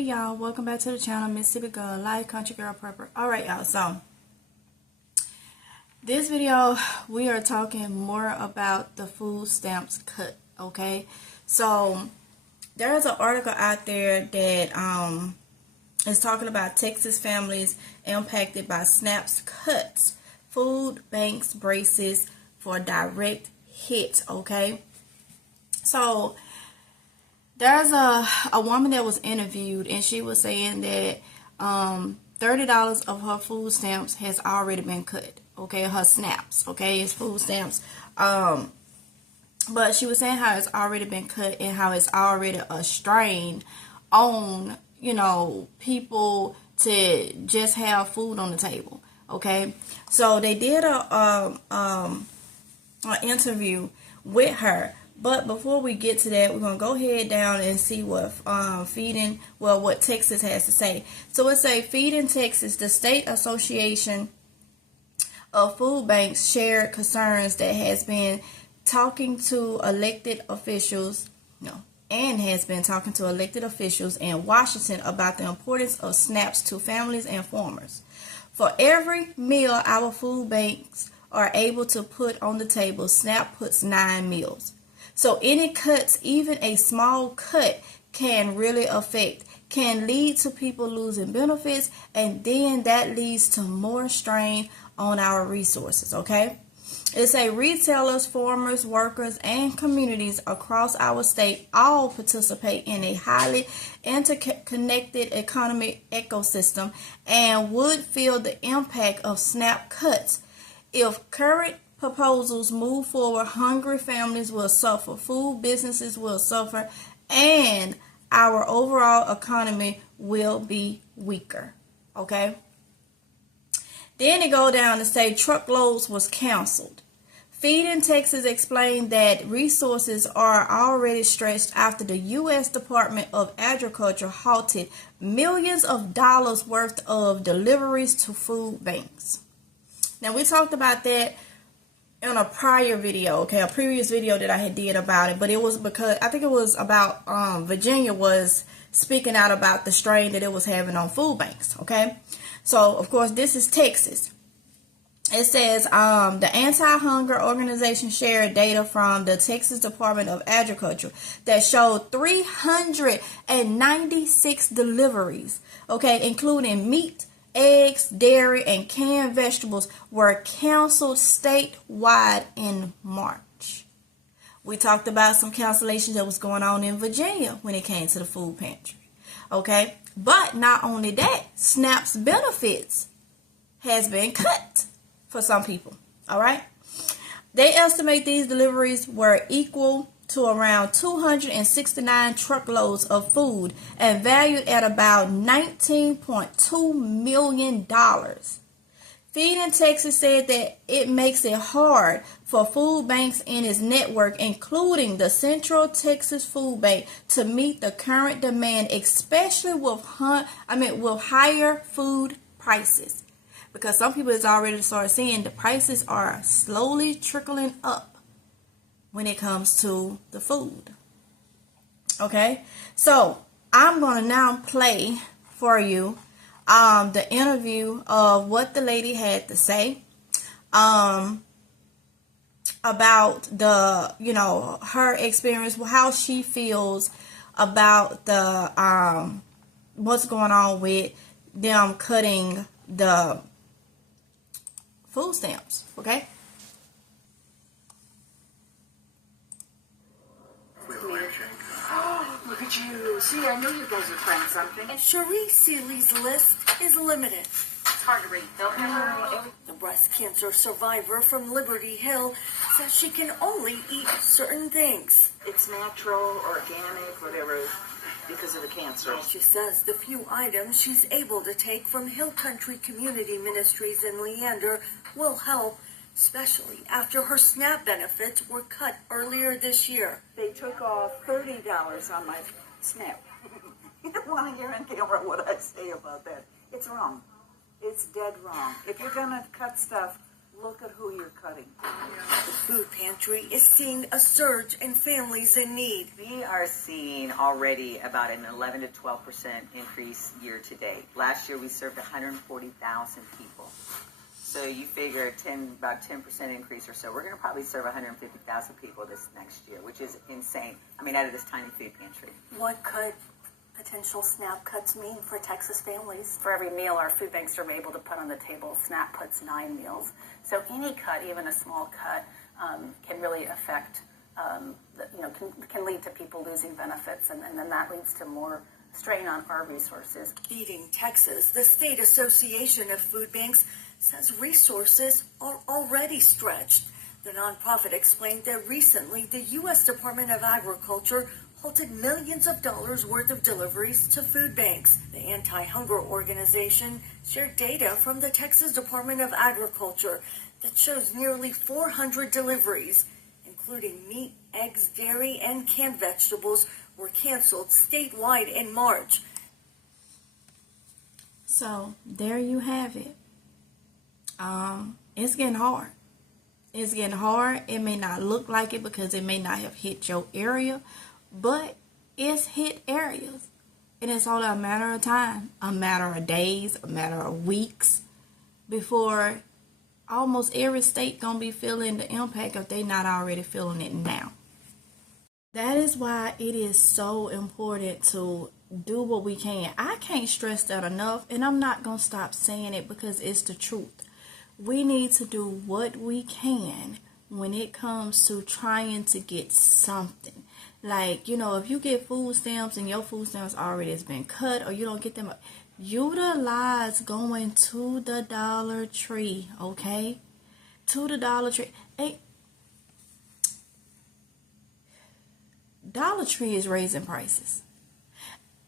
Hey y'all, welcome back to the channel. Mississippi Girl Life, Country Girl Prepper. Alright y'all, so this video we are talking more about the food stamps cut. Okay, so there's an article out there that is talking about Texas families impacted by SNAP's cuts, food banks braces for direct hit. Okay, so there's a woman that was interviewed, and she was saying that $30 of her food stamps has already been cut. Okay, her snaps. Okay, it's food stamps. But she was saying how it's already been cut and how it's already a strain on, you know, people to just have food on the table. Okay, so they did an interview with her. But before we get to that, we're going to go ahead down and see what what Texas has to say. So it say Feeding Texas, the state association of food banks shared concerns that has been talking to elected officials, in Washington about the importance of SNAPs to families and farmers. For every meal our food banks are able to put on the table, SNAP puts 9 meals. So any cuts, even a small cut, can really can lead to people losing benefits, and then that leads to more strain on our resources, okay? It's a retailers, farmers, workers, and communities across our state all participate in a highly interconnected economic ecosystem and would feel the impact of SNAP cuts. If current proposals move forward, hungry families will suffer, food businesses will suffer, and our overall economy will be weaker. Okay? Then they go down to say truckloads was canceled. Feeding Texas explained that resources are already stretched after the U.S. Department of Agriculture halted millions of dollars worth of deliveries to food banks. Now, we talked about that in a prior video, okay, a previous video that I had did about it, but it was because I think it was about Virginia was speaking out about the strain that it was having on food banks. Okay, so of course this is Texas. It says the anti-hunger organization shared data from the Texas Department of Agriculture that showed 396 deliveries, okay, including meat, eggs, dairy, and canned vegetables were canceled statewide in March. We talked about some cancellations that was going on in Virginia when it came to the food pantry. Okay, but not only that, SNAP's benefits has been cut for some people. All right, they estimate these deliveries were equal to around 269 truckloads of food and valued at about $19.2 million. Feeding Texas said that it makes it hard for food banks in its network, including the Central Texas Food Bank, to meet the current demand, especially with higher food prices. Because some people has already started seeing the prices are slowly trickling up when it comes to the food. Okay, so I'm going to now play for you the interview of what the lady had to say about the, her experience, how she feels about the what's going on with them cutting the food stamps. Okay. Look at you. See, I knew you guys would find something. And Cherie Seeley's list is limited. It's hard to read, though. The breast cancer survivor from Liberty Hill says she can only eat certain things. It's natural, organic, whatever, because of the cancer. She says the few items she's able to take from Hill Country Community Ministries in Leander will help, especially after her SNAP benefits were cut earlier this year. They took off $30 on my SNAP. You don't want to hear on camera what I say about that. It's wrong. It's dead wrong. If you're going to cut stuff, Look at who you're cutting. The food pantry is seeing a surge in families in need. We are seeing already about an 11 to 12% increase year to date. Last year we served 140,000 people. So you figure about 10% increase or so. We're going to probably serve 150,000 people this next year, which is insane. I mean, out of this tiny food pantry. What could potential SNAP cuts mean for Texas families? For every meal our food banks are able to put on the table, SNAP puts 9 meals. So any cut, even a small cut, can really affect, can lead to people losing benefits, and then that leads to more strain on our resources. Feeding Texas, the State Association of Food Banks says resources are already stretched. The nonprofit explained that recently the U.S. Department of Agriculture halted millions of dollars worth of deliveries to food banks. The anti-hunger organization shared data from the Texas Department of Agriculture that shows nearly 400 deliveries, including meat, eggs, dairy, and canned vegetables, were canceled statewide in March. So there you have it. It's getting hard. It's getting hard. It may not look like it because it may not have hit your area, but it's hit areas. And it's only a matter of time, a matter of days, a matter of weeks before almost every state gonna be feeling the impact if they not already feeling it now. That is why it is so important to do what we can. I can't stress that enough, and I'm not gonna stop saying it because it's the truth. We need to do what we can when it comes to trying to get something. Like, if you get food stamps and your food stamps already has been cut or you don't get them, utilize going to the Dollar Tree, okay? To the Dollar Tree. Hey, Dollar Tree is raising prices.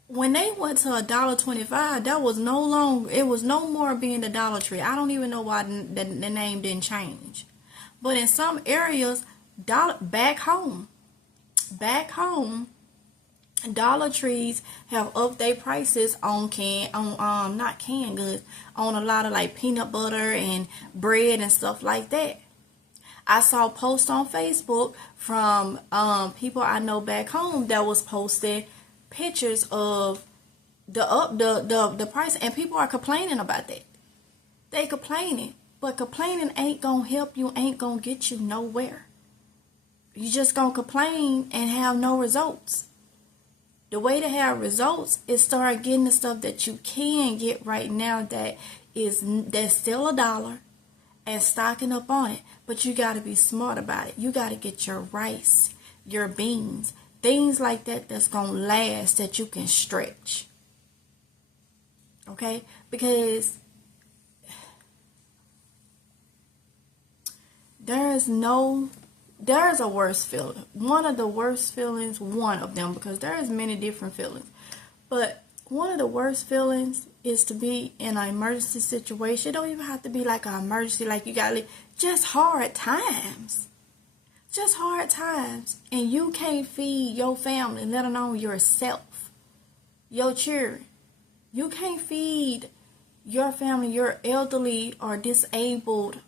When they went to $1.25, that was no longer, it was no more being the Dollar Tree. I don't even know why the name didn't change. But in some areas, back home, Dollar Trees have upped their prices on not canned goods, on a lot of like peanut butter and bread and stuff like that. I saw posts on Facebook from people I know back home that was posting pictures of the price, and people are complaining about that. They complaining, but complaining ain't gonna help you, ain't gonna get you nowhere. You just gonna complain and have no results. The way to have results is start getting the stuff that you can get right now that's still $1 and stocking up on it. But you gotta be smart about it. You gotta get your rice, your beans, things like that that's gonna last, that you can stretch. Okay? Because there is a worse feeling. One of the worst feelings, one of them, because there is many different feelings. But one of the worst feelings is to be in an emergency situation. It don't even have to be like an emergency, like you gotta leave. Just hard times. Just hard times. And you can't feed your family, let alone yourself, your children. You can't feed your family, your elderly or disabled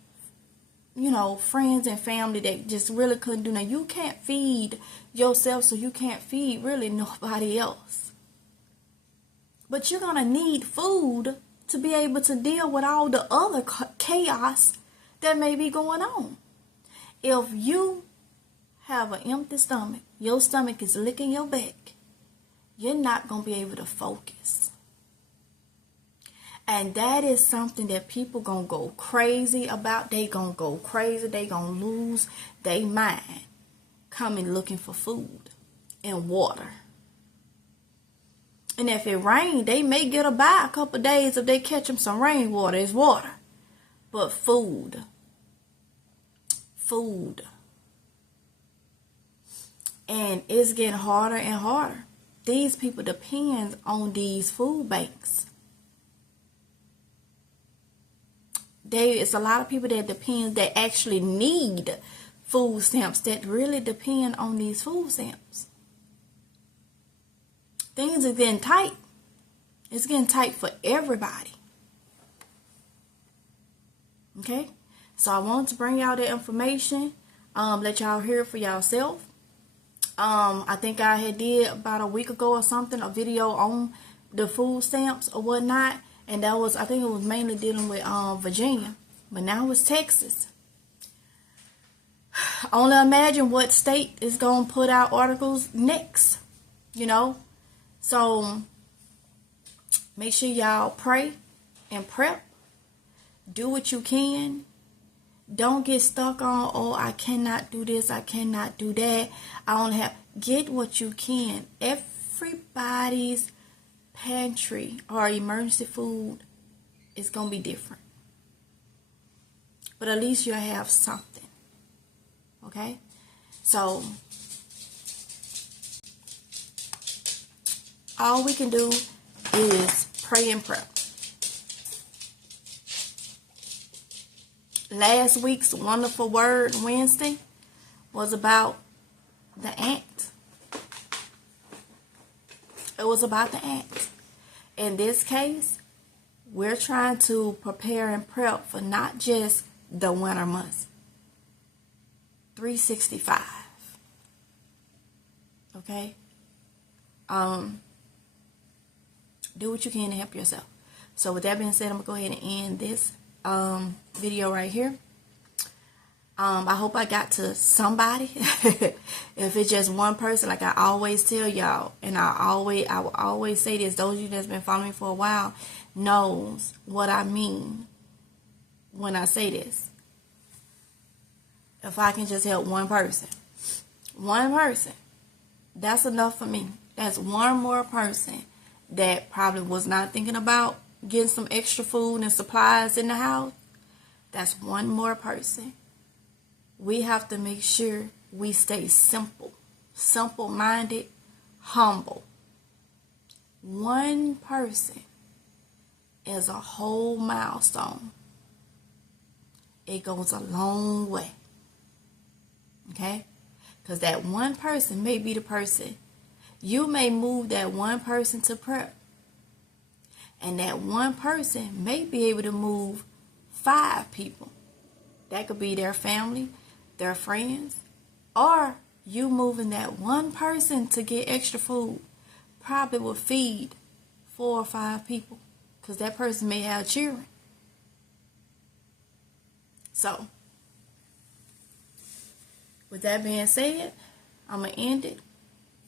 friends and family that just really couldn't do nothing. You can't feed yourself, so you can't feed really nobody else. But you're going to need food to be able to deal with all the other chaos that may be going on. If you have an empty stomach, your stomach is licking your back, you're not going to be able to focus. And that is something that people gonna go crazy about. They gonna go crazy. They gonna lose their mind coming looking for food and water. And if it rains, they may get a couple days if they catch them some rainwater. It's water. But food. And it's getting harder and harder. These people depend on these food banks. It's a lot of people that actually need food stamps, that really depend on these food stamps. Things are getting tight. It's getting tight for everybody. Okay? So I wanted to bring y'all that information, let y'all hear it for y'allself. I think I had did about a week ago or something a video on the food stamps or whatnot, and that was, I think it was mainly dealing with Virginia, but now it's Texas. Only imagine what state is gonna put out articles next, you know. So make sure y'all pray and prep. Do what you can. Don't get stuck on, oh, I cannot do this, I cannot do that. I only have, get what you can. Everybody's pantry or emergency food is going to be different. But at least you'll have something. Okay? So, all we can do is pray and prep. Last week's Wonderful Word Wednesday was about the ant. It was about the ant. In this case, we're trying to prepare and prep for not just the winter months. 365. Okay? Do what you can to help yourself. So with that being said, I'm going to go ahead and end this video right here. I hope I got to somebody. If it's just one person, like I always tell y'all, and I will always say this, those of you that's been following me for a while knows what I mean when I say this. If I can just help one person, that's enough for me. That's one more person that probably was not thinking about getting some extra food and supplies in the house. That's one more person. We have to make sure we stay simple-minded, humble. One person is a whole milestone. It goes a long way. Okay? Because that one person may be the person. You may move that one person to prep. And that one person may be able to move 5 people. That could be their family, their friends, or you moving that one person to get extra food probably will feed 4 or 5 people because that person may have children. So, with that being said, I'm going to end it.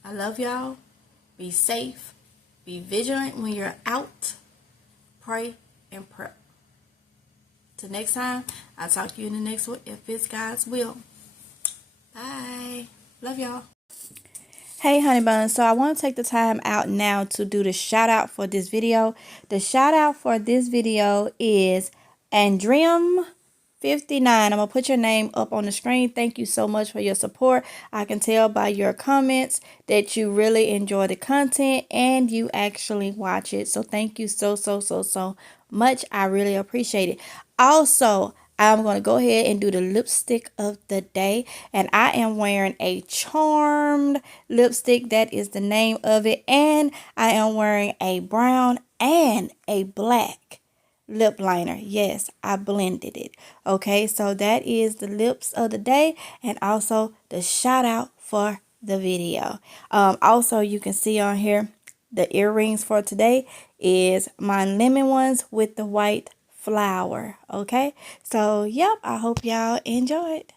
I love y'all. Be safe. Be vigilant when you're out. Pray and prep. Till next time, I'll talk to you in the next one if it's God's will. Bye. Love y'all. Hey honey buns, so I want to take the time out now to do the shout out for this video. The shout out for this video is Andream59. I'm going to put your name up on the screen. Thank you so much for your support. I can tell by your comments that you really enjoy the content and you actually watch it. So thank you so much. I really appreciate it. Also, I'm going to go ahead and do the lipstick of the day. And I am wearing a Charmed lipstick. That is the name of it. And I am wearing a brown and a black lip liner. Yes, I blended it. Okay, so that is the lips of the day and also the shout out for the video. Also, you can see on here the earrings for today is my lemon ones with the white flower. Okay, so yep, I hope y'all enjoyed.